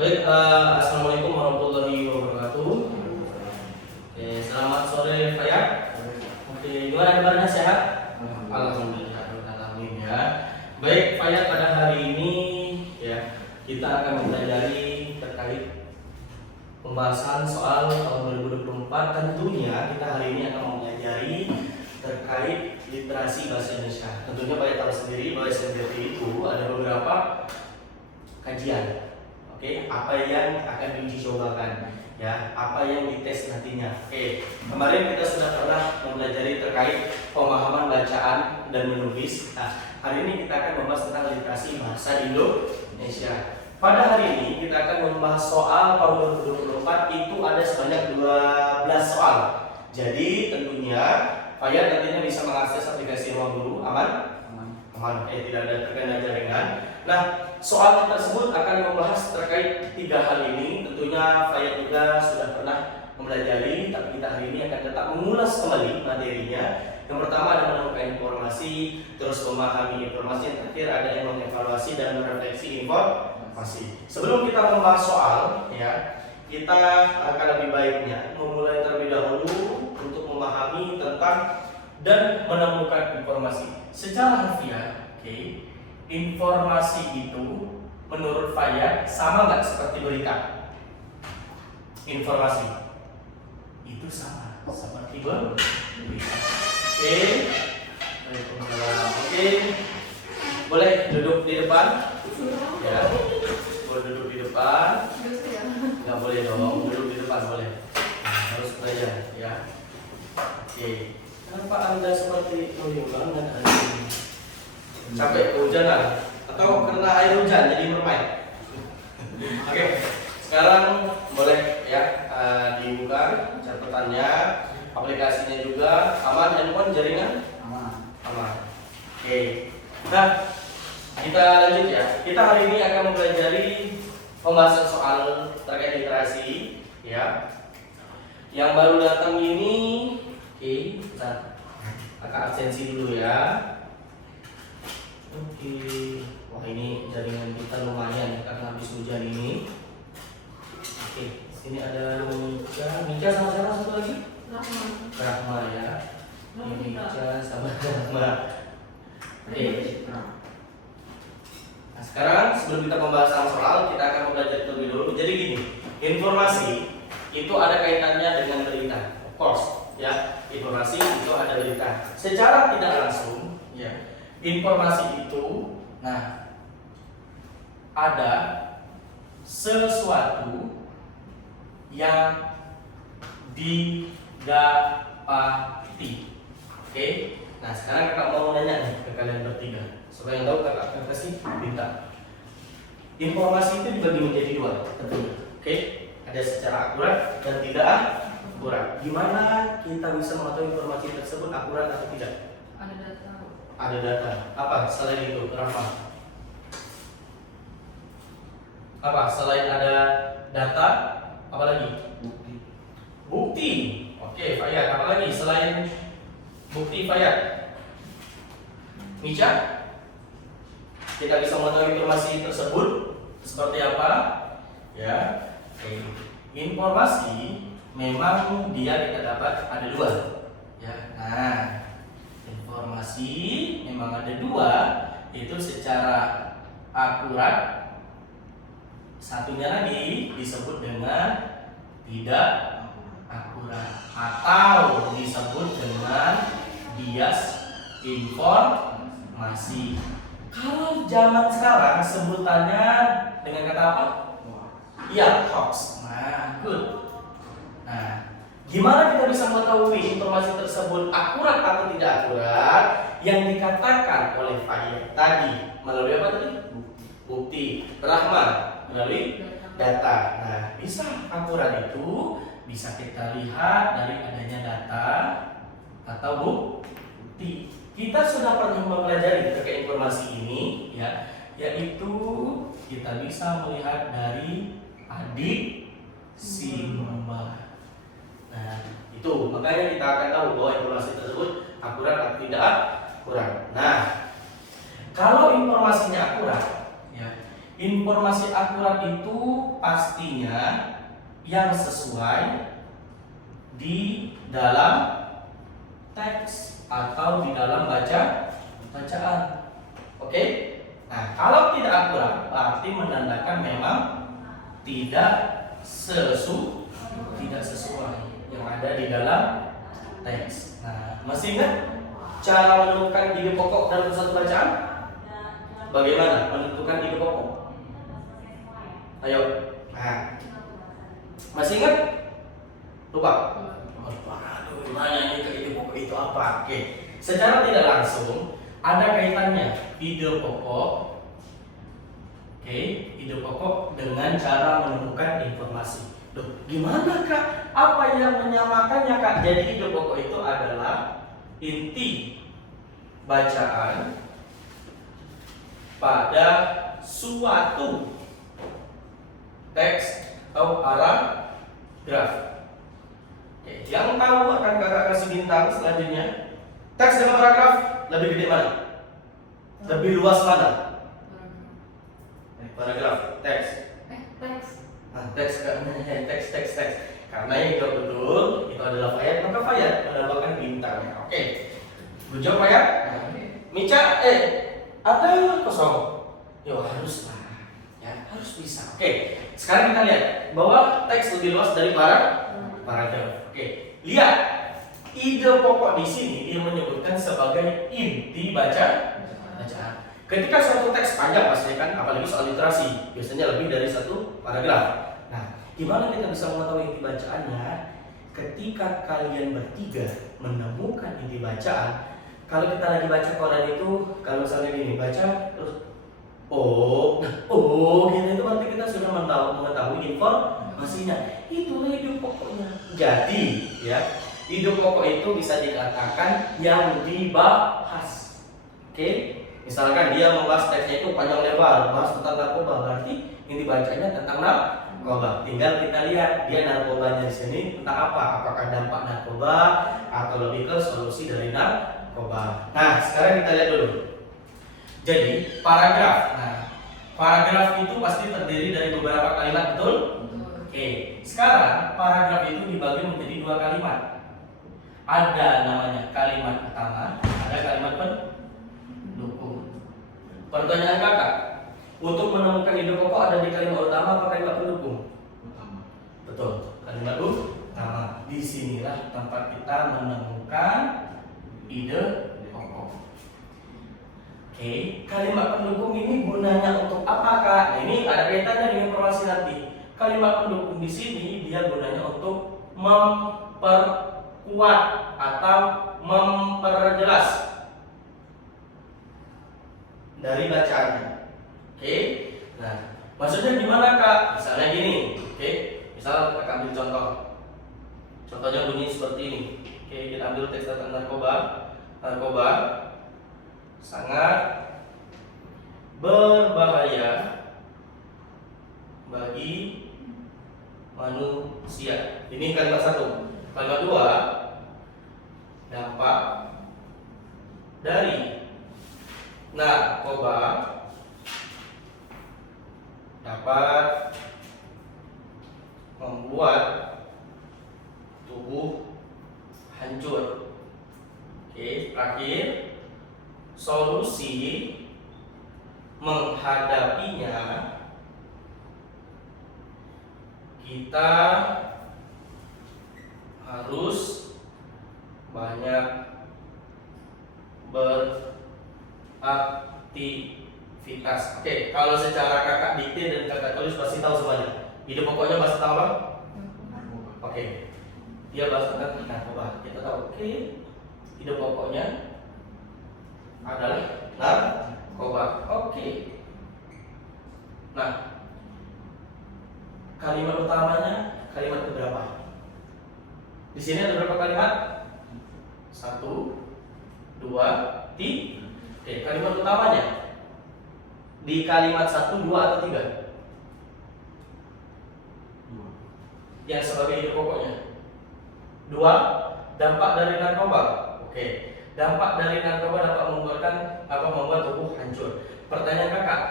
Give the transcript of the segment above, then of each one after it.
Baik, assalamualaikum warahmatullahi wabarakatuh. Oke, selamat sore Fayat. Oke, gimana kabarnya, sehat? Alhamdulillah, alhamdulillah. Baik, Fayat, pada hari ini ya kita akan mempelajari terkait pembahasan soal tahun 2024. Tentunya kita hari ini akan mempelajari terkait literasi bahasa Indonesia. Tentunya Fayat tahu sendiri bahwa SNBP itu ada beberapa kajian. Oke, apa yang akan diuji cobakan, ya, apa yang dites nantinya. Oke, kemarin kita sudah pernah mempelajari terkait pemahaman bacaan dan menulis. Nah, hari ini kita akan membahas tentang literasi bahasa Indonesia. Pada hari ini kita akan membahas soal tahun 2024 itu ada sebanyak 12 soal. Jadi tentunya Fayat nantinya bisa mengakses aplikasi Ruang Guru aman? Aman. Tidak ada terkena jaringan. Nah, soal tersebut akan membahas terkait 3 hal ini. Tentunya Fayat juga sudah pernah mempelajari, tapi kita hari ini akan tetap mengulas kembali materinya. Yang pertama ada menemukan informasi, terus memahami informasi, yang terakhir ada yang mengevaluasi dan merefleksi informasi. Sebelum kita membahas soal, ya, kita akan lebih baiknya memulai terlebih dahulu untuk memahami tentang dan menemukan informasi. Secara harfiah, oke. Informasi itu menurut Fayat sama nggak seperti berita? Informasi itu sama seperti berita. Oke, oke, boleh duduk di depan? Ya, boleh duduk di depan. Nggak boleh dong, duduk di depan boleh. Nah, harus belajar, ya. Oke, kenapa Anda seperti banget hari ini? Sampai kehujanan atau karena air hujan jadi bermain. Oke, sekarang boleh ya dibuka catatannya, aplikasinya juga aman, handphone jaringan aman. Oke, nah kita lanjut ya. Kita hari ini akan mempelajari pembahasan soal terkait literasi ya. Yang baru datang ini, oke, kita akan absensi dulu ya. Oke, wah ini jaringan kita lumayan karena habis hujan ini. Oke, sini ada Mika sama siapa satu lagi? Rahma ya. Ini Mika sama Rahma. Oke. Nah, sekarang sebelum kita membahas soal, kita akan belajar terlebih dahulu. Jadi gini, informasi itu ada kaitannya dengan berita, of course, ya. Informasi itu ada berita. Secara tidak langsung, ya. Informasi itu, nah, ada sesuatu yang didapati. Oke, nah sekarang kakak mau nanya nih ke kalian bertiga. Supaya yang tahu kakak kasih minta. Informasi itu dibagi menjadi 2 tentunya. Oke, ada secara akurat dan tidak akurat. Gimana kita bisa mengetahui informasi tersebut akurat atau tidak? Ada data. Apa selain itu, Rahma? Apa selain ada data? Apa lagi? Bukti. Oke, Fayat. Apa lagi selain bukti, Fayat? Mica? Kita bisa mengetahui informasi tersebut seperti apa? Ya. Oke. Informasi memang dia kita dapat ada 2. Ya. Nah, informasi memang ada 2, itu secara akurat, satunya lagi disebut dengan tidak akurat atau disebut dengan bias informasi. Kalau zaman sekarang sebutannya dengan kata apa? Iya, hoax. Nah, good. Nah, gimana kita bisa mengetahui informasi tersebut akurat atau tidak akurat? Yang dikatakan oleh Fayat tadi melalui apa tadi? Bukti. Rahman melalui data. Nah, bisa akurat itu bisa kita lihat dari adanya data atau bukti. Kita sudah pernah mempelajari terkait informasi ini, ya, yaitu kita bisa melihat dari adik simbol. Nah, itu makanya kita akan tahu bahwa informasi tersebut akurat atau tidak akurat. Nah, kalau informasinya akurat, ya, Informasi akurat itu pastinya yang sesuai di dalam teks atau di dalam bacaan. Oke? Nah, kalau tidak akurat berarti menandakan memang tidak sesuai yang ada di dalam teks. Nah, masih ingat cara menentukan ide pokok dalam satu bacaan? Bagaimana menentukan ide pokok? Ayo. Nah, masih ingat? Lupa? Aduh, gimana ini ke ide pokok itu apa? Oke. Secara tidak langsung ada kaitannya ide pokok. Oke, ide pokok dengan cara menemukan informasi. Loh, gimana Kak? Apa yang menyamakannya Kak? Jadi ide pokok itu adalah inti bacaan pada suatu teks atau paragraf. Oke, yang tahu akan kakak kasih bintang selanjutnya. Teks dengan paragraf lebih gede mana? Lebih luas mana? Paragraf, teks. Nah, teks. Karena yang jawab betul itu adalah Fayat, maka Fayat mendapatkan bintangnya. Oke. Gue jawab Fayat. Mica, ada kosong. Yo harus lah. Ya, harus bisa. Oke. Sekarang kita lihat bahwa teks lebih luas dari paragraf. Oke. Lihat. Ide pokok di sini dia menyebutkan sebagai inti bacaan. Ketika suatu teks panjang pasti kan, apalagi soal literasi, biasanya lebih dari satu paragraf. Nah, gimana kita bisa mengetahui inti bacaannya? Ketika kalian bertiga menemukan inti bacaan, kalau kita lagi baca koran itu, kalau misalnya gini, baca terus gitu, itu berarti kita sudah mengetahui informasinya. Itulah ide pokoknya. Jadi, ya, ide pokok itu bisa dikatakan yang dibahas. Oke? Misalkan dia membahas teksnya itu panjang lebar, bahas tentang narkoba, berarti inti bacanya tentang narkoba. Tinggal kita lihat dia narkobanya di sini tentang apa? Apakah dampak narkoba atau lebih ke solusi dari narkoba. Nah, sekarang kita lihat dulu. Jadi, paragraf. Nah, paragraf itu pasti terdiri dari beberapa kalimat, betul? Oke. Sekarang paragraf itu dibagi menjadi dua kalimat. Ada namanya kalimat utama, ada kalimat pendukung. Pertanyaan kakak, untuk menemukan ide pokok ada di kalimat utama apa kalimat pendukung? Utama. Betul, kalimat utama. Disinilah tempat kita menemukan ide pokok. Oke, kalimat pendukung ini gunanya untuk apa Kak? Nah, ini ada kaitannya dengan informasi nanti. Kalimat pendukung di sini dia gunanya untuk memperkuat atau memperjelas dari bacaannya. Oke. Nah, maksudnya gimana Kak? Misalnya gini. Oke. Misal kita ambil contoh. Contohnya bunyi seperti ini. Oke, kita ambil teks tentang narkoba. Narkoba sangat berbahaya bagi manusia. Ini kalimat satu. Kalimat dua, dampak dari narkoba dapat membuat tubuh hancur. Oke, terakhir, solusi menghadapinya kita harus banyak beraktivitas. Oke, kalau secara kakak dikte dan kakak tulis pasti tahu semuanya. Ide pokoknya pasti tahu apa? Oke, dia bahas tentang narkoba. Kita tahu. Oke, ide pokoknya adalah narkoba. Oke. Nah, kalimat utamanya kalimat keberapa? Di sini ada berapa kalimat? 1, 2, 3. Oke, kalimat utamanya di kalimat 1, 2 atau 3? 2. Yang sebagai ide pokoknya 2, dampak dari narkoba. Oke, dampak dari narkoba dapat membuat tubuh hancur. Pertanyaan kakak,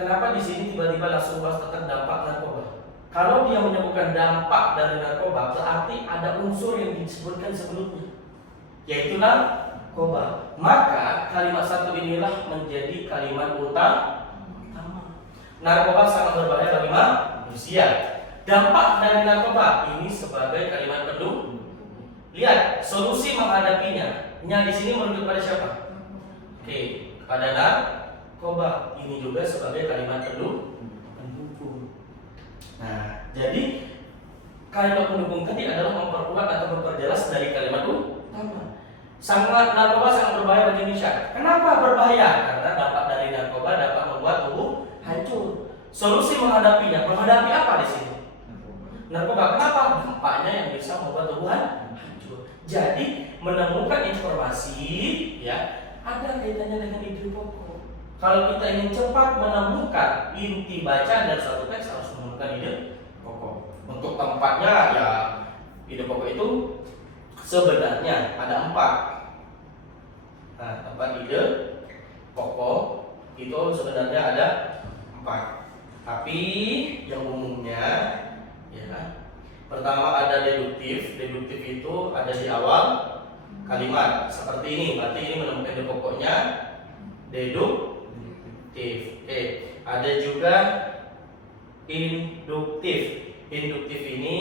kenapa di sini tiba-tiba langsung bahas tentang dampak narkoba? Kalau dia menyebutkan dampak dari narkoba, berarti ada unsur yang disebutkan sebelumnya, yaitu narkoba. Maka kalimat satu inilah menjadi kalimat utama. Narkoba sangat berbahaya bagi manusia. Dampak dari narkoba ini sebagai kalimat penuh. Lihat, solusi menghadapinya. Di sini merujuk pada siapa? Oke, kepada narkoba. Ini juga sebagai kalimat pendukung. Nah, jadi kalimat pendukung tadi adalah memperkuat atau memperjelas dari kalimat utama. Narkoba sangat berbahaya bagi Indonesia. Kenapa berbahaya? Karena dampak dari narkoba dapat membuat tubuh hancur. Solusi menghadapinya, menghadapi apa di sini? Narkoba. Kenapa? Dampaknya yang bisa membuat tubuh hancur. Jadi menemukan informasi, ya, ada kaitannya dengan ide pokok. Kalau kita ingin cepat menemukan inti bacaan dari suatu teks, harus menemukan ide pokok. Untuk tempatnya, ya, ide pokok itu sebenarnya ada 4. Nah, tempat ide pokok itu sebenarnya ada 4. Tapi yang umumnya, ya, pertama ada deduktif. Deduktif itu ada di awal kalimat seperti ini. Berarti ini menemukan ide pokoknya deduktif. Ada juga induktif. Induktif ini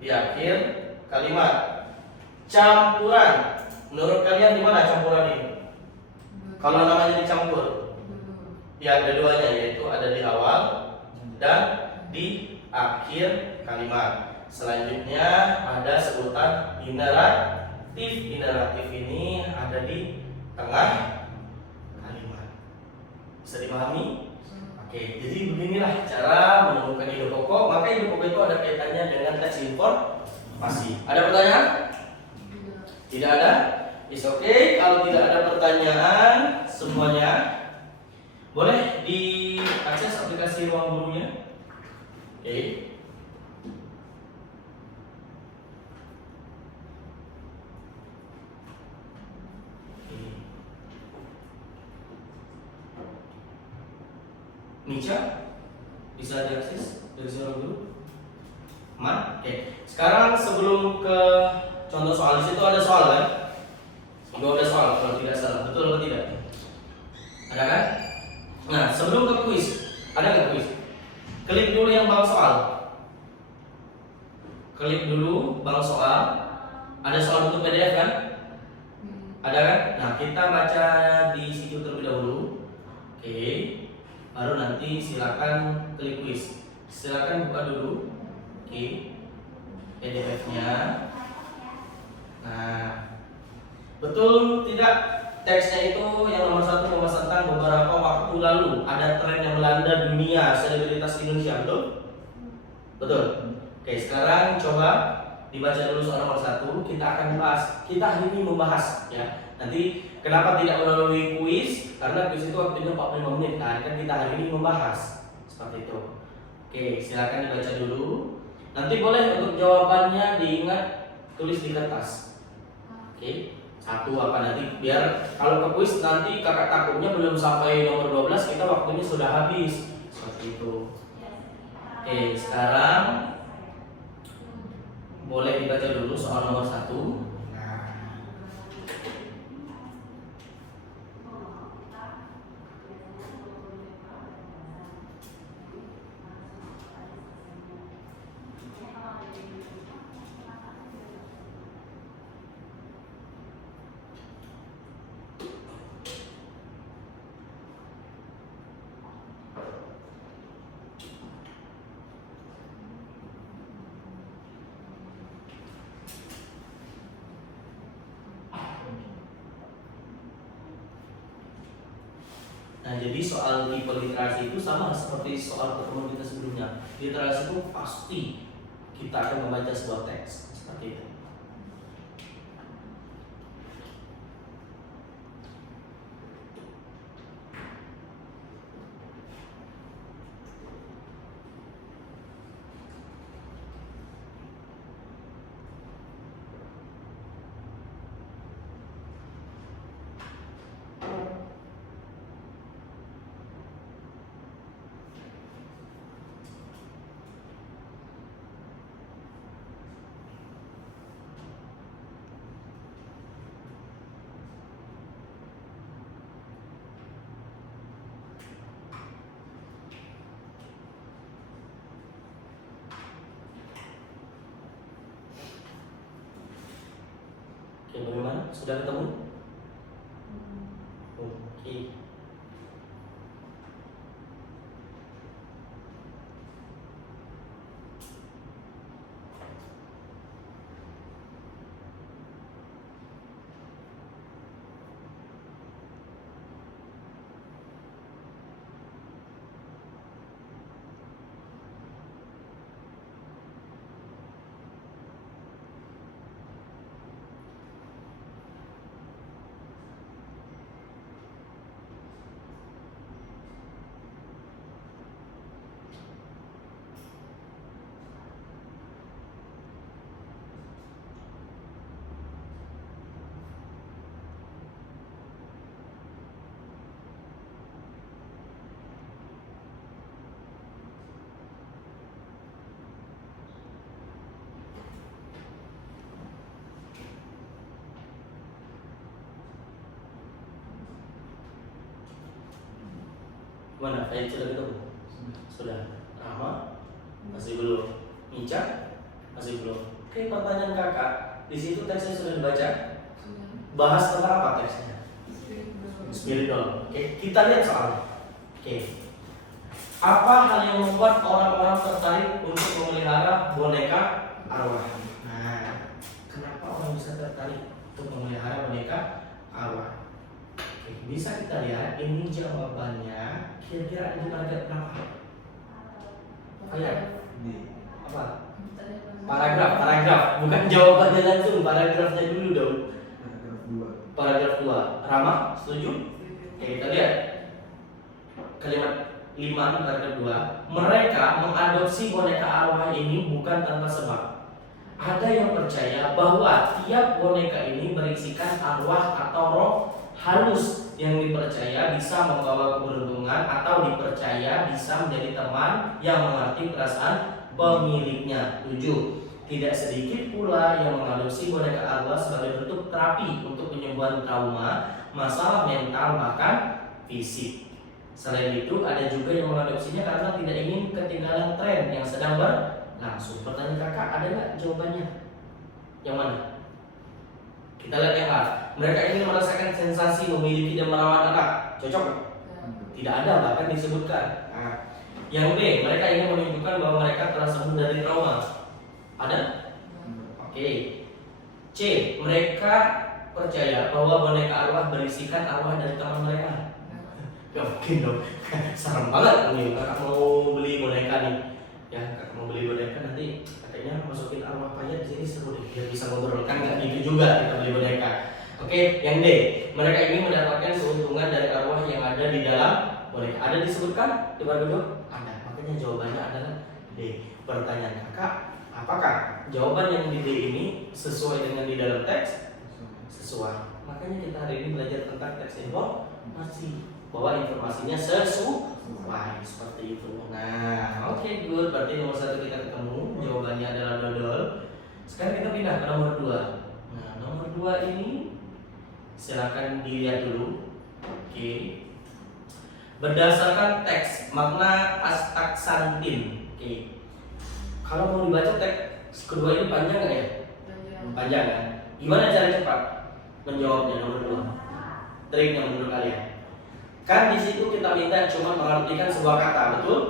di akhir kalimat. Campuran. Menurut kalian di mana campuran ini? Kalau namanya dicampur, ya ada duanya, yaitu ada di awal dan di akhir kalimat. Selanjutnya ada sebutan ineratif. Ineratif ini ada di tengah kalimat. Bisa dipahami? Oke, jadi beginilah cara menemukan ide pokok. Maka ide pokok itu ada kaitannya dengan teks informasi. Ada pertanyaan? Tidak ada? Is okay. Kalau tidak ada pertanyaan semuanya, boleh diakses aplikasi Ruang Gurunya. Oke. Nica bisa diakses dari Ruang Guru. Oke. Sekarang sebelum ke contoh soal, di situ ada soal kan? 12 soal kalau tidak salah, betul atau tidak? Ada kan? Nah, sebelum ke kuis, ada nggak kuis? Klik dulu yang bang soal. Klik dulu bang soal. Ada soal bentuk PDF kan? Ada kan? Nah, kita baca di situ terlebih dahulu. Oke. Baru nanti silakan klik kuis. Silakan buka dulu. Oke. PDF-nya. Nah, betul tidak teksnya itu yang nomor 1 membahas tentang beberapa waktu lalu ada tren yang melanda dunia selebritas Indonesia, betul? Betul. Oke, sekarang coba dibaca dulu soal nomor 1. Kita akan bahas. Kita hari ini membahas, ya. Nanti kenapa tidak melalui kuis? Karena kuis itu waktunya 45 menit. Nah, kan kita hari ini membahas seperti itu. Oke, silakan dibaca dulu. Nanti boleh untuk jawabannya diingat tulis di kertas. Oke. 1 apa nanti, biar kalau ke kuis nanti kakak takutnya belum sampai nomor 12 kita waktunya sudah habis. Seperti itu. Oke, sekarang boleh dibaca dulu soal nomor 1. Nah, jadi soal tipe literasi itu sama seperti soal pertemuan kita sebelumnya. Literasi itu pasti kita akan membaca sebuah teks seperti itu. Sudah ketemu? Oke. Mana? Saya sudah ketemu? Sudah. Rahma? Masih belum. Ica? Masih belum. Oke, pertanyaan kakak. Di situ teksnya sudah dibaca. Bahas tentang apa teksnya? Spiritual. Oke, kita lihat soalnya. Oke. Apa hal yang membuat orang-orang tertarik untuk memelihara boneka arwah? Nah, kenapa orang bisa tertarik untuk memelihara boneka arwah? Oke, bisa kita lihat ini jawabannya. Kira-kira ada di paragraf berapa? Apa? Paragraf, bukan jawabannya langsung, paragrafnya dulu dong. Paragraf 2. Rama, setuju? Oke, kita lihat kalimat 5 di paragraf 2. Mereka mengadopsi boneka arwah ini bukan tanpa sebab. Ada yang percaya bahwa tiap boneka ini berisikan arwah atau roh halus yang dipercaya bisa membawa keberuntungan atau dipercaya bisa menjadi teman yang mengerti perasaan pemiliknya. 7. Tidak sedikit pula yang mengadopsi boneka arwah sebagai bentuk terapi untuk penyembuhan trauma, masalah mental bahkan fisik. Selain itu ada juga yang mengadopsinya karena tidak ingin ketinggalan tren yang sedang berlangsung. Pertanyaan kakak, ada nggak jawabannya? Yang mana? Kita lihat yang A. Mereka ingin merasakan sensasi memiliki dan merawat anak. Cocok? Tidak ada, bahkan disebutkan. Nah, yang B. Mereka ingin menunjukkan bahwa mereka telah sembuh dari trauma. Ada? Oke. C. Mereka percaya bahwa boneka arwah berisikan arwah dari teman mereka. Gak mungkin dong. Serem banget nih. Kakak mau beli boneka nih. Ya, kakak mau beli boneka nanti katanya masukin arwah payah di sini seru deh. Biar bisa ngobrol kan nggak gitu juga kita beli boneka. Oke, yang D. Mereka ingin mendapatkan keuntungan dari arwah yang ada di dalam boneka. Ada disebutkan di paragraf 2? Ada. Makanya jawabannya adalah D. Pertanyaan kakak, apakah jawaban yang di D ini sesuai dengan di dalam teks? Sesuai. Makanya kita hari ini belajar tentang teks informasi, bahwa informasinya sesuai seperti itu. Nah, oke, good. Berarti nomor 1 kita ketemu, jawabannya adalah dodol. Sekarang kita pindah ke nomor 2. Nah, nomor 2 ini silakan dilihat dulu. Oke. Berdasarkan teks, makna astaksantin. Oke. Kalau mau dibaca teks kedua ini panjang nggak ya? Panjang kan? Gimana cara cepat menjawabnya nomor 2? Triknya menurut kalian? Kan di situ kita minta cuma mengartikan sebuah kata, betul?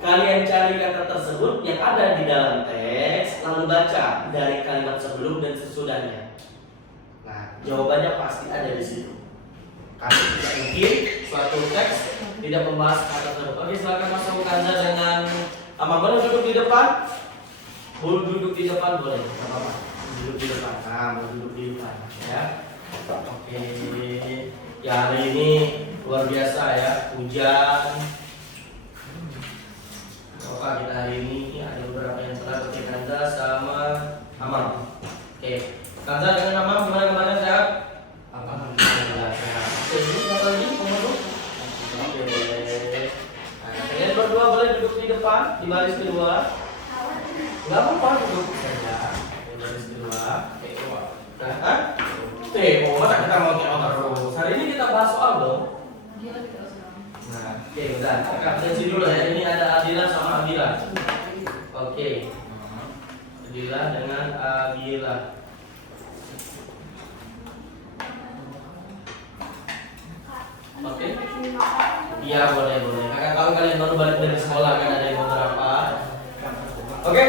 Kalian cari kata tersebut yang ada di dalam teks, lalu baca dari kalimat sebelum dan sesudahnya. Nah, jawabannya pasti ada di situ. Karena tidak mungkin suatu teks tidak membahas kata tersebut. Oke, silakan masuk Kanza dengan boleh duduk di depan? Boleh duduk di depan, boleh. Tidak apa-apa. Duduk di depan. Nah, boleh duduk di depan, ya. Oke. Ya, hari ini luar biasa ya, hujan. Oke, kita hari ini ada beberapa yang telah ketik Kanza sama Amam. Oke, Kanza dengan Amam gimana kemarin, sehat? Alhamdulillah sehat. Oke, ini satu lagi pengurus. Oke, boleh. Nah, kalian berdua boleh duduk di depan di baris kedua. Gak apa-apa, duduk saja di baris kedua. Oke, nah, masa kita mau terus. Hari ini kita bahas soal dong. Nah, oke, udah. Kakak absensi dulu ya. Ini ada Adila sama Abila. Oke. Adila dengan Abila. Iya boleh boleh. Kakak tahu kalian baru balik dari sekolah kan ada yang beberapa. Oke,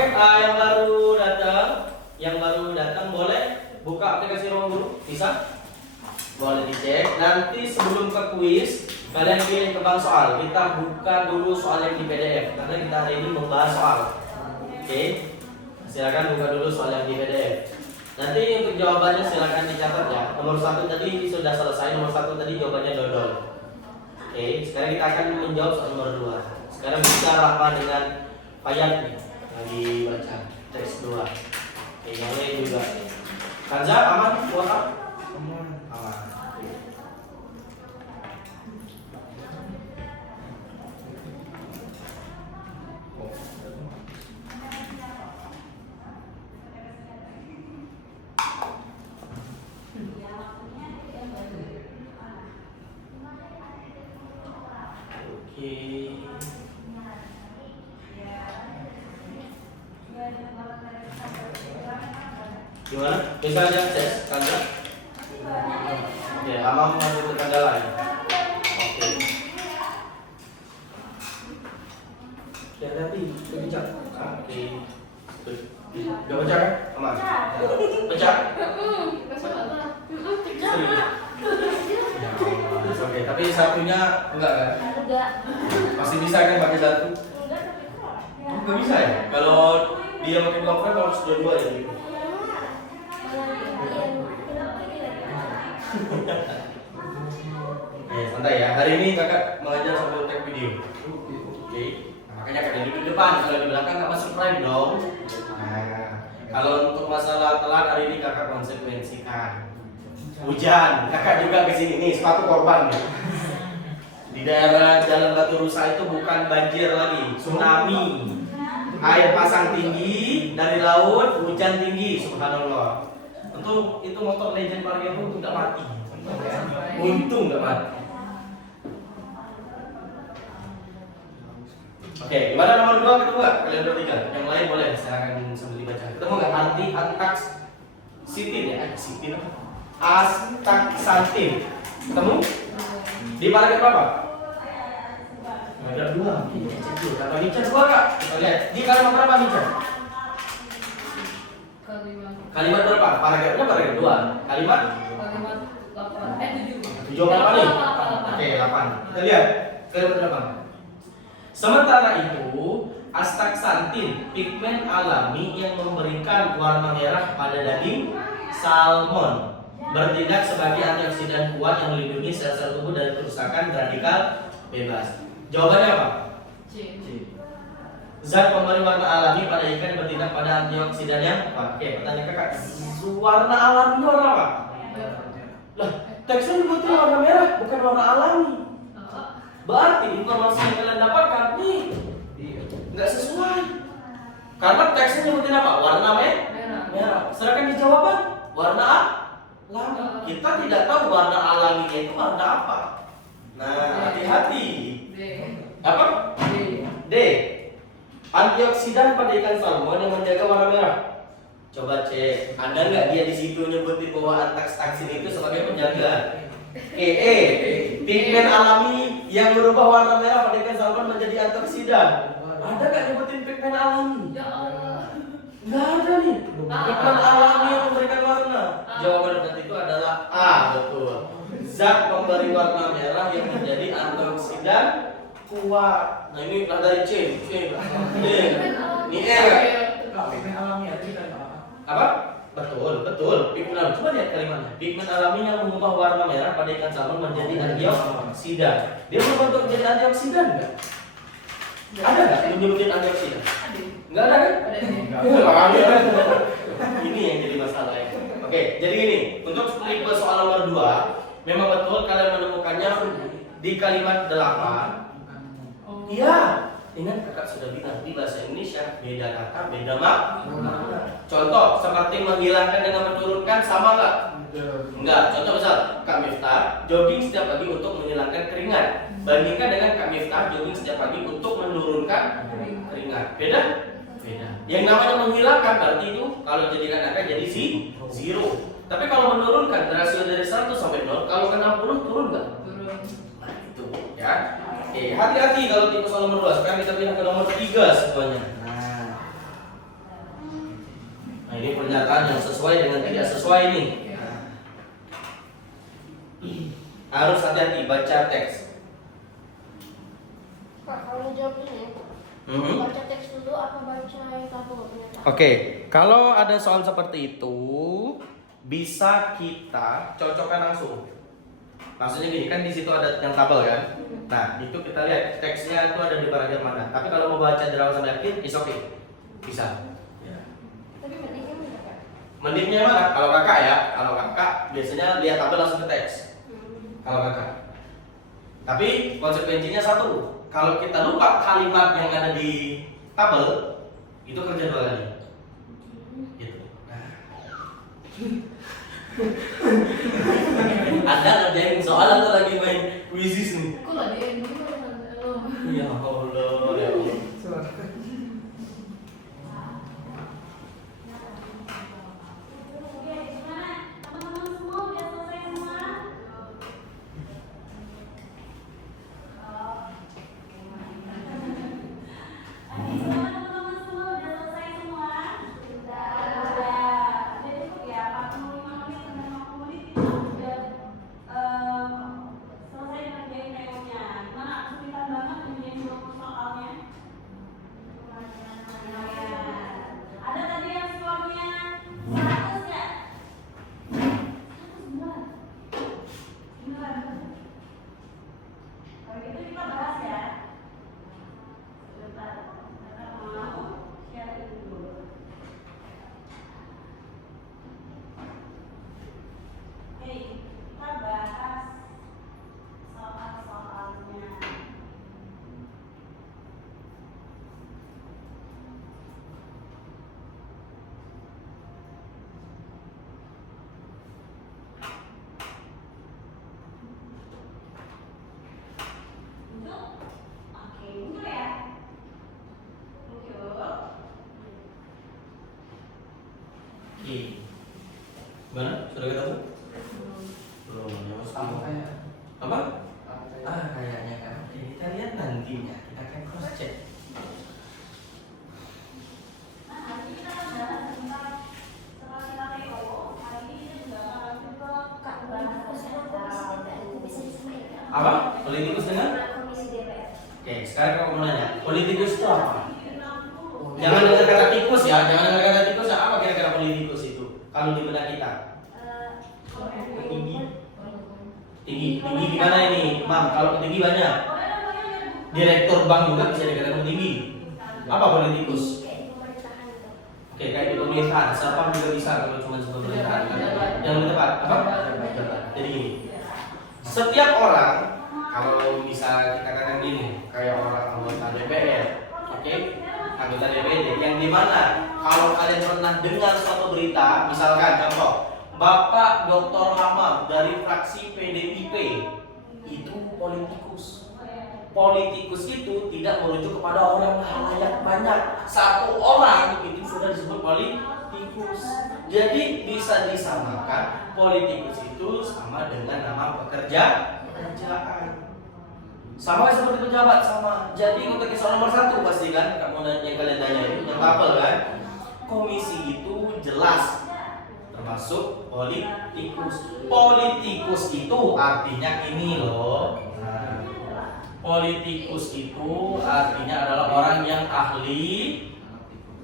yang baru datang boleh buka aplikasi Ruang Guru, bisa? Boleh dicek. Nanti sebelum ke kuis, kalian pilih kebang soal. Kita buka dulu soal yang di PDF karena kita hari ini membahas soal. Oke, silakan buka dulu soal yang di PDF. Nanti untuk jawabannya silakan dicatat ya. Nomor 1 tadi sudah selesai, nomor 1 tadi jawabannya dodol. Oke, sekarang kita akan menjawab soal nomor 2. Sekarang kita rapat dengan Fayat nih, yang dibaca teks 2. Oke, yang lain juga. Kanza aman buat apa? Aman. Gimana? Bisa aja tes Kanza? Oke, Amam masuk ke tanda lain. Oke. Hati-hati, kebicak. Oke. Gak baca kan? Aman. Baca? Oke, tapi satunya enggak kan? Enggak. Masih bisa kan pakai satu? Enggak bisa ya? Kalau dia pakai block frame harus dua-dua ya gitu. Santai ya. Hari ini kakak mengajar sambil tag video. Oke. Nah, makanya kakak duduk di depan. Kalau di belakang nggak masuk frame dong. Nah, kalau untuk masalah telat hari ini kakak konsekuensikan. Hujan, kakak juga kesini nih sepatu korban nih. Di daerah Jalan Batu Rusa itu bukan banjir lagi, tsunami. Air pasang tinggi dari laut, hujan tinggi, subhanallah. Untuk itu motor Legend Mario itu nggak mati. Untung nggak mati. Oke, gimana nomor 2 kedua? Kalian bertiga. Yang lain boleh silakan sambil dibaca. Ketemu nggak arti antaksitin ya? Sitin apa? Astaksantin. Ketemu? Di paragraf berapa? Paragraf 2. Cek dulu. Kata Mica 2 Kak. Kita lihat. Di kalimat berapa Mica? Kalimat berapa? Paragrafnya paragraf 2. Kalimat 7 apa nih? Oke, 8. Kita lihat. Kalimat 8. Sementara itu, astaksantin, pigmen alami yang memberikan warna merah pada daging salmon, bertindak sebagai antioksidan kuat yang melindungi sel-sel tubuh dari kerusakan radikal bebas. Jawabannya apa? C. Zat pemberi warna alami pada ikan bertindak pada antioksidan yang kuat. Oke, pertanyaan kakak. Warna alami warna apa? Lah, teksnya dibutuhin warna merah, bukan warna alami. Berarti informasi yang kalian dapatkan nih nggak sesuai. Karena teksnya nyebutin apa? Warna merah. Sedangkan di jawaban warna alami. Kita tidak tahu warna alaminya itu warna apa. Nah, hati-hati. Apa? D. Antioksidan pada ikan salmon yang menjaga warna merah. Coba cek, ada nggak dia di situ nyebutin bahwa antakstaksin itu sebagai penjaga? Pigmen alami yang merubah warna merah pada ikan salmon menjadi antioksidan. Ada nggak nyebutin pigmen alami? Ya Allah. Nggak ada nih. Pigmen alami yang memberikan warna. Jawaban berarti itu adalah A, betul. Zat pemberi warna merah yang menjadi antioksidan kuat. Nah ini dari C. Ini E. Pigmen alami Apa? Betul. Pigmen alami. Coba lihat kalimatnya. Pigmen alami yang mengubah warna merah pada ikan salmon menjadi antioksidan. Dia berbentuk menjadi antioksidan enggak? Ada nggak menyebutin antioksidan? Nggak ada kan? Ada. Ini yang jadi masalah ya. Oke, jadi ini untuk tipe soal nomor 2, memang betul kalian menemukannya di kalimat 8. Iya. Dengan kakak sudah bilang di bahasa Indonesia beda kata, beda makna. Contoh seperti menghilangkan dengan menurunkan sama nggak? Enggak. Contoh misal Kak Miftah jogging setiap pagi untuk menghilangkan keringat. Bandingkan dengan Kak Miftah jogging setiap pagi untuk menurunkan keringat. Beda? Beda. Yang namanya menghilangkan berarti itu kalau jadikan angka jadi zero. Tapi kalau menurunkan rasio dari 1 sampai 0, kalau ke 60 turun nggak? Turun. Nah itu ya. Oke, hati-hati kalau tipe soal nomor 2. Sekarang kita pindah ke nomor 3 semuanya. Nah, ini pernyataan yang sesuai dengan tidak sesuai nih. Harus hati-hati baca teks. Pak, kalau jawab ini, baca teks dulu apa baca tabel pernyataan? Oke, kalau ada soal seperti itu bisa kita cocokkan langsung. Maksudnya gini, kan di situ ada yang tabel kan? Nah, itu kita lihat teksnya itu ada di paragraf mana. Tapi kalau mau baca dari awal sampai akhir, is okay. Bisa. Ya. Tapi menitnya mana, Pak? Menitnya mana? Kalau kakak ya, kalau kakak biasanya lihat tabel langsung ke teks. Kalau kakak. Tapi konsekuensinya satu. Kalau kita lupa kalimat yang ada di tabel, itu kerja 2 kali. Gitu. Nah. Anda ngerjain soal atau lagi main quizzes nih? Kok lagi ini? Ya Allah, ya Allah. Gimana? Sudah ketemu? Belum. Apa? Kayaknya kan. Oke, kita lihat nantinya. Kita akan cross check. Apa? Politikus dengan? Oke, sekarang kamu mau nanya. Politikus itu apa? Jangan dengar kata tikus ya. Jangan dengar kata tikus ya. Apa kira-kira politikus itu? Kalau di benak kita? Tinggi gimana ini, Mam? Kalau tinggi banyak. Direktur bank juga bisa dikatakan tinggi. Apa politikus? Oke, kayak di pemerintahan. Siapa juga bisa kalau cuma sebuah pemerintahan. Yang lebih tepat apa? Jadi gini. Setiap orang kalau bisa kita katakan gini, kayak orang anggota DPR, oke? Anggota DPD yang dimana kalau kalian pernah dengar suatu berita, misalkan contoh Bapak Dr. Hamam dari fraksi PDIP itu politikus. Politikus itu tidak merujuk kepada orang halayak banyak. Satu orang itu sudah disebut politikus. Jadi bisa disamakan politikus itu sama dengan nama pekerjaan. Sama seperti pejabat sama. Jadi untuk soal nomor 1 pasti kan kamu yang kalian tanya itu yang tabel kan. Komisi itu jelas termasuk politikus. Politikus itu artinya ini loh. Nah, politikus itu artinya adalah orang yang ahli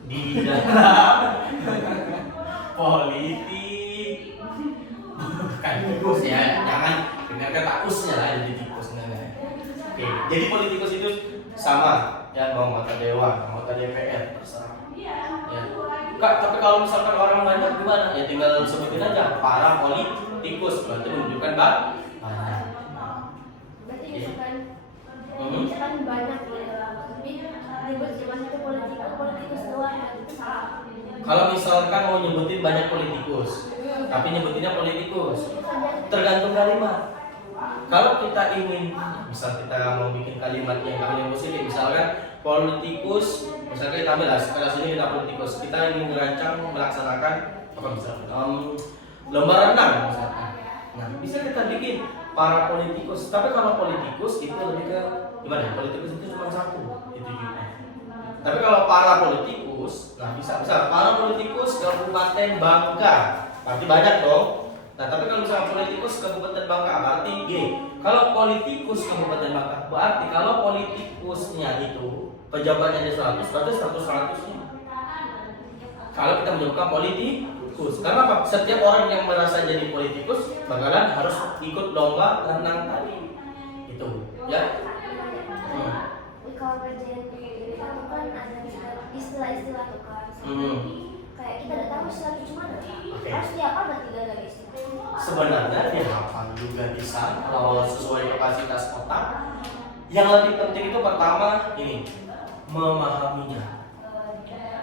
di dalam politik. Bukan tikus ya, jangan dengar kata usnya lah jadi tikus. Oke, jadi politikus itu sama ya, anggota dewan, anggota DPR, terserah. Ya. Kak, tapi kalau misalkan orang banyak gimana? Ya tinggal sebutin aja para politikus, berarti menunjukkan banyak. Berarti misalkan banyak tapi nyebut cuma satu politikus doang itu salah. Kalau misalkan mau nyebutin banyak politikus, tapi nyebutinnya politikus, tergantung kalimat. Kalau kita ingin, misal kita mau bikin kalimat yang positif, misalkan politikus, misalnya kita ambil lah, kelas ini kita politikus, kita ingin merancang melaksanakan apa misalnya lomba renang misalkan. Nah, bisa kita bikin para politikus. Tapi kalau politikus itu lebih ke Gimana? Politikus itu cuma satu, itu juga. Tapi kalau para politikus, nah bisa para politikus Kabupaten Bangka, berarti banyak dong. Nah tapi kalau misalnya politikus Kabupaten Bangka berarti G. Kalau politikus Kabupaten Bangka berarti kalau politikusnya itu pejabatnya ada 100, berarti 100-100-nya. Kalau kita menyebutkan politikus, karena apa? Setiap orang yang merasa jadi politikus bakalan harus ikut lomba renang tadi. Itu, ya. Kalau kerjaan itu kan ada istilah-istilah tuh kan. Kayak kita udah tahu istilah itu cuma harus dihafal berarti gak ada istilah. Sebenarnya dihafal juga bisa kalau sesuai kapasitas otak. Yang lebih penting itu pertama ini memahaminya.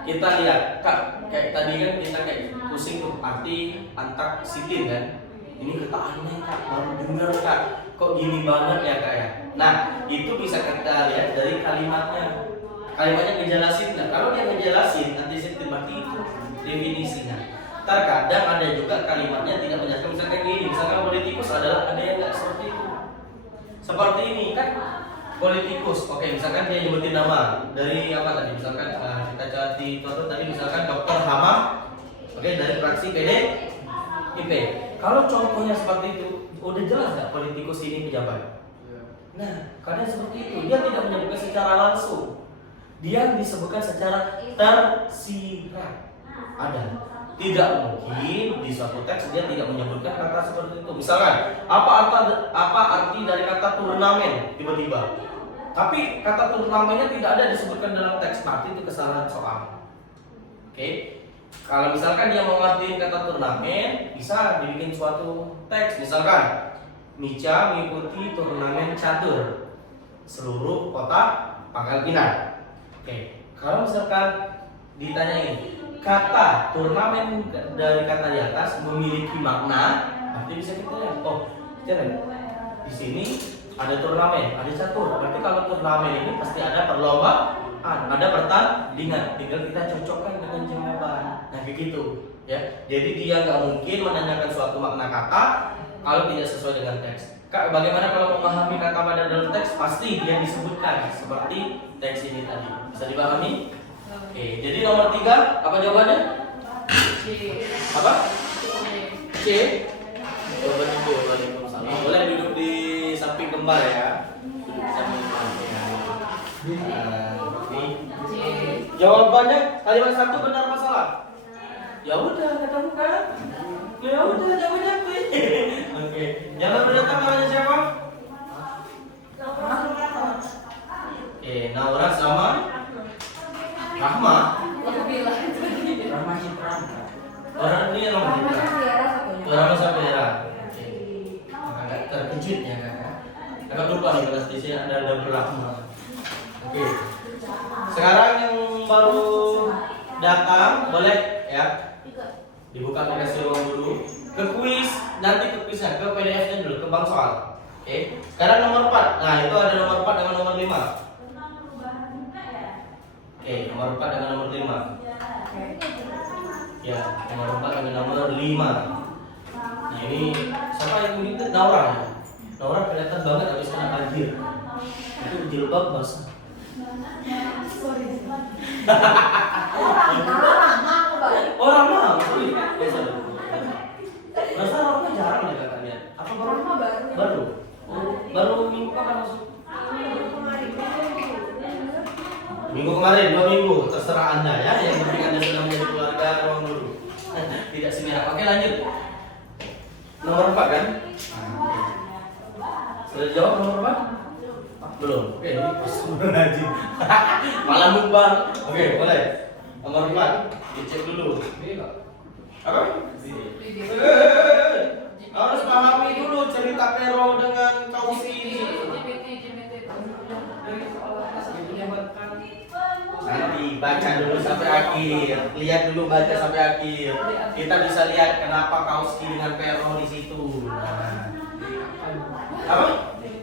Kita lihat kak, kayak tadi kan kita kayak pusing tuh arti antak sitin kan. Ini kata aneh kak, baru dengar kak, kok gini banget ya kak ya. Nah itu bisa kita lihat dari kalimatnya. Kalimatnya ngejelasin nggak? Kalau dia ngejelasin anti berarti itu definisinya. Terkadang ada juga kalimatnya tidak menjelaskan. Misalkan gini, misalkan politikus adalah ada yang nggak seperti itu. Seperti ini kan politikus. Oke, misalkan dia nyebutin nama dari apa tadi? Misalkan kita cari contoh tadi misalkan Dr. Hamam. Oke, dari fraksi PDIP. Kalau contohnya seperti itu, udah jelas nggak politikus ini pejabat? Nah, karena seperti itu, dia tidak menyebutkan secara langsung. Dia disebutkan secara tersirat. Ada. Tidak mungkin di suatu teks dia tidak menyebutkan kata seperti itu. Misalkan, apa arti dari kata turnamen tiba-tiba? Tapi kata turnamennya tidak ada disebutkan dalam teks, berarti itu kesalahan soal. Oke. Kalau misalkan dia mau ngertiin kata turnamen, bisa dibikin suatu teks. Misalkan, Mica mengikuti turnamen catur seluruh kota Pangkal Pinang. Oke, kalau misalkan ditanyain kata turnamen dari kata di atas memiliki makna, berarti bisa kita lihat. Oh, kita lihat di sini ada turnamen, ada catur. Berarti kalau turnamen ini pasti ada perlombaan, ada pertandingan. Tinggal kita cocokkan dengan jawaban. Nah, begitu ya. Jadi dia nggak mungkin menanyakan suatu makna kata kalau tidak sesuai dengan teks. Kak, bagaimana kalau memahami kata pada dalam teks? Pasti dia disebutkan seperti teks ini tadi. Bisa dipahami? Oke, jadi nomor 3 apa jawabannya? C. Apa? C. Jawaban itu. Waalaikumsalam. Boleh duduk di samping kembar ya. Duduk di samping kembar. Ini. C. Jawabannya kalimat 1 benar apa salah? Ya udah, ketemu kan? Ya udah, jawabannya B. Oke. Yang baru datang namanya siapa? Oke, Naura sama Rahma. Rahma Citra. Orang ini Rahma Citra. Rahma Sapiera. Oke. Agak terkejut ya kakak. Kakak lupa nih kelas di sini ada double Rahma. Oke. Sekarang yang baru datang boleh ya dibuka aplikasi ruang guru ke kuis, nanti ke kuisnya ke PDF-nya dulu, ke bank soal. Oke. Sekarang nomor 4. Nah, itu ada nomor 4 dengan nomor 5. Oke, nomor 4 dengan nomor 5. Ya, nomor 4 dengan nomor 5. Nah, ini siapa yang begitu? Naura ya. Naura kelihatan banget habis kena banjir. Itu jilbab basah. Orang mah, masa orangnya jarang ya katanya. Apa baru? Baru minggu kapan masuk? Minggu kemarin, 2 minggu. Terserah Anda ya. Yang penting Anda sudah menjadi keluarga ruang guru. Tidak semirah. Oke, lanjut. Nomor 4 kan? Sudah jawab nomor 4? Belum. Oke, ini pas lagi. Malah mukbang. Oke, boleh. Nomor 4. Dicek dulu. Apa? Harus pahami dulu cerita Pero dengan Kausi ini. Nanti baca dulu sampai akhir, lihat dulu baca sampai akhir. Kita bisa lihat kenapa Kausi dengan Pero di situ. Nah. Apa?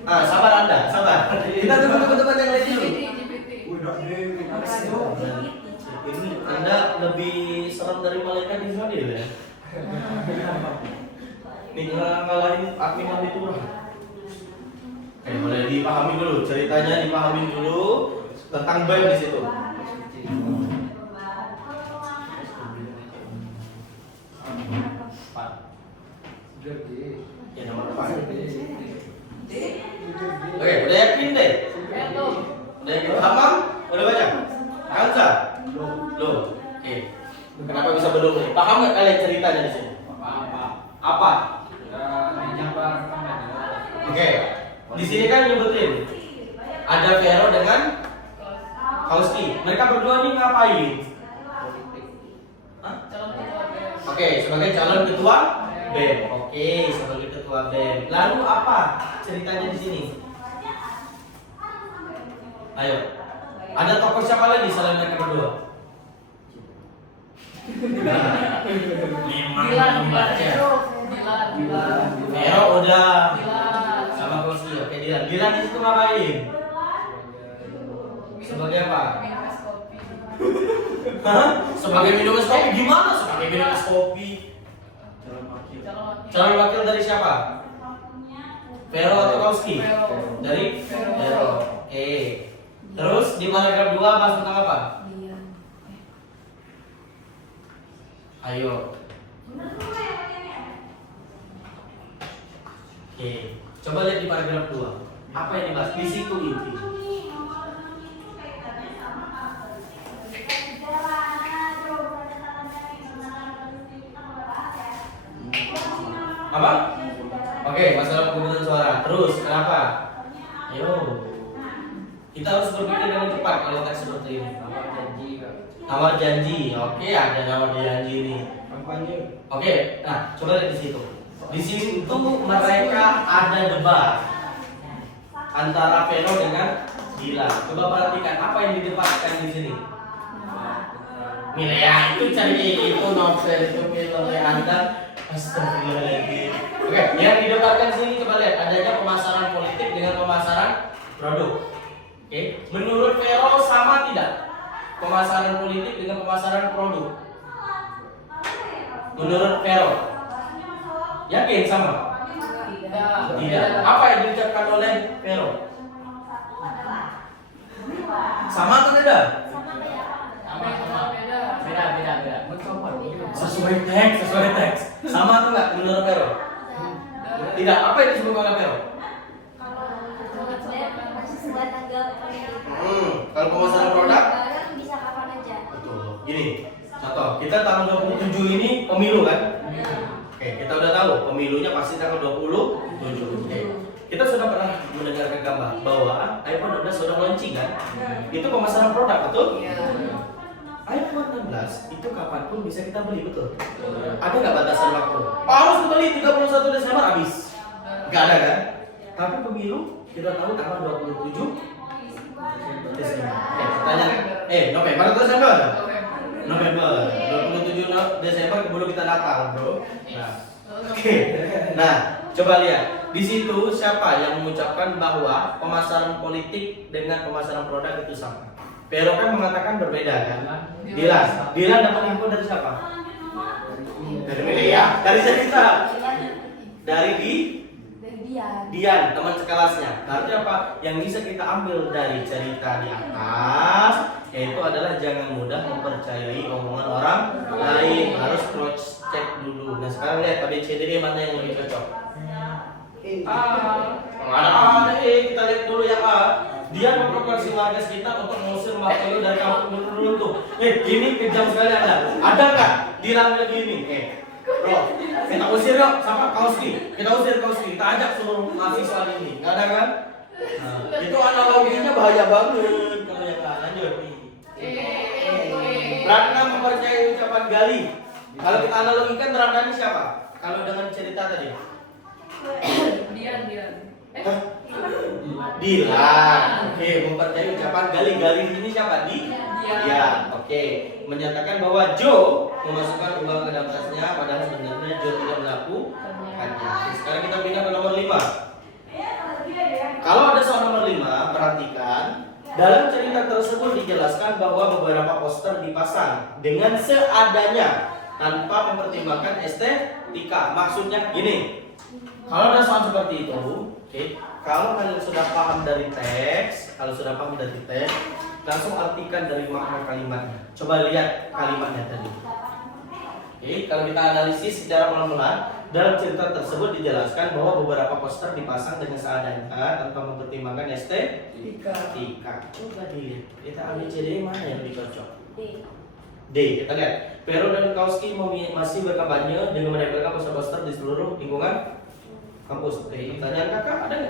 Sabar Anda, sabar. Kita tunggu teman-teman yang lain dulu. Ini Anda lebih serem dari malaikat Israel ya. Ini ngalahin admin lebih turun. Oke, boleh dipahami dulu, ceritanya dipahami dulu tentang BEM di situ. Ya, nomor 4. Oke, udah yakin deh? Udah yakin? Hamam? Udah banyak? Kansa? Belum. Oke. Kenapa bisa belum nih? Paham nggak kalian ceritanya di sini? Apa? Oke. Di sini kan nyebutin ada Vero dengan Kauski. Mereka berdua nih ngapain? Hah? Oke, sebagai calon ketua BEM. Oke, sebagai ketua BEM. Lalu apa ceritanya di sini? Ayo. Ada tokoh siapa lagi selain mereka berdua? Vero udah. Sama Kauski. Oke, Dilan. Dilan di situ ngapain? Sebagai apa? Hah? Sebagai minum es kopi gimana? Sebagai minum es kopi. Calon wakil dari siapa? Vero atau Kauski? Dari Vero. Oke. Terus di paragraf 2 bahas tentang apa? Ayo. Oke. Coba lihat di paragraf 2. Apa yang dibahas? Di situ inti. Apa? Oke, masalah pemungutan suara. Terus kenapa? Ayo. Kita harus berpikir dengan cepat kalau teks seperti ini. Nawar janji. Oke, ada nawar janji nih. Oke, nah coba lihat di situ. Di sini tuh mereka ada debat antara Vero dengan Dilan. Coba perhatikan apa yang didebatkan di sini. Milea itu cari itu novel itu filmnya Anda. Astagfirullahaladzim. Oke, yang didebatkan sini coba lihat adanya pemasaran politik dengan pemasaran produk. Oke, menurut Vero sama tidak pemasaran politik dengan pemasaran produk? Menurut Vero, yakin sama? Tidak. Apa yang diucapkan oleh Vero? Sama atau tidak? Beda. Sesuai teks. Sama atau enggak menurut Vero? Tidak. Apa yang disebut oleh Vero? Kalau pemasaran produk bisa kapan aja. betul. Gini, contoh, kita tanggal 27 ini pemilu kan? Oke, kita udah tahu pemilunya pasti tanggal 27. Oke. Kita sudah pernah mendengar gambar bahwa iPhone 16 sudah launching kan? Itu pemasaran produk, betul? iPhone 16 itu kapanpun bisa kita beli, betul? Ada nggak batasan waktu? Harus dibeli 31 Desember habis? Nggak ada kan? Tapi pemilu kita tahu tanggal 27 Desember. Tanya kan? November atau Desember? November. 27 Desember keburu kita datang, bro. Nah, oke. Nah, coba lihat. Di situ siapa yang mengucapkan bahwa pemasaran politik dengan pemasaran produk itu sama? Vero kan mengatakan berbeda kan? Dilan dapat info dari siapa? Dari media. Dari cerita. Dari Dian, teman sekelasnya. Berarti apa? Yang bisa kita ambil dari cerita di atas yaitu adalah jangan mudah mempercayai omongan orang lain, harus cross check dulu. Nah sekarang lihat ABCD mana yang lebih cocok? Ada kita lihat dulu yang A. Dia memprovokasi warga sekitar untuk mengusir Marcelo dari kampung beruntung. Ini kejam sekali Anda. Ada nggak Dilan begini? Bro, kita usir yuk sama Kauski. Kita usir Kauski. Kita ajak seluruh mahasiswa ini. Nggak ada kan? Nah, itu analoginya bahaya banget. Kalau yang nggak lanjut. Ratna mempercayai ucapan Gali. Kalau kita analogikan Ratna ini siapa? Kalau dengan cerita tadi. Dilan. Oke, mempercayai ucapan Gali. Gali ini siapa? Dilan. Oke, menyatakan bahwa Joe memasukkan uang ke dalam tasnya padahal sebenarnya Joe tidak melakukannya. Sekarang kita pindah ke nomor 5. Kalau ada soal nomor 5, perhatikan. Dalam cerita tersebut dijelaskan bahwa beberapa poster dipasang dengan seadanya tanpa mempertimbangkan estetika. Maksudnya gini. Kalau ada soal seperti itu, oke, Kalau kalian sudah paham dari teks, langsung artikan dari makna kalimatnya. Coba lihat kalimatnya tadi. Oke, kalau kita analisis secara pelan-pelan, dalam cerita tersebut dijelaskan bahwa beberapa poster dipasang dengan seadanya tanpa mempertimbangkan estetika. Coba dilihat, kita ambil CD mana yang lebih cocok? D. Kita lihat. Pero dan Kauski masih berkampanye dengan menempelkan poster-poster di seluruh lingkungan kampus. Oke, pertanyaan kakak ada nggak?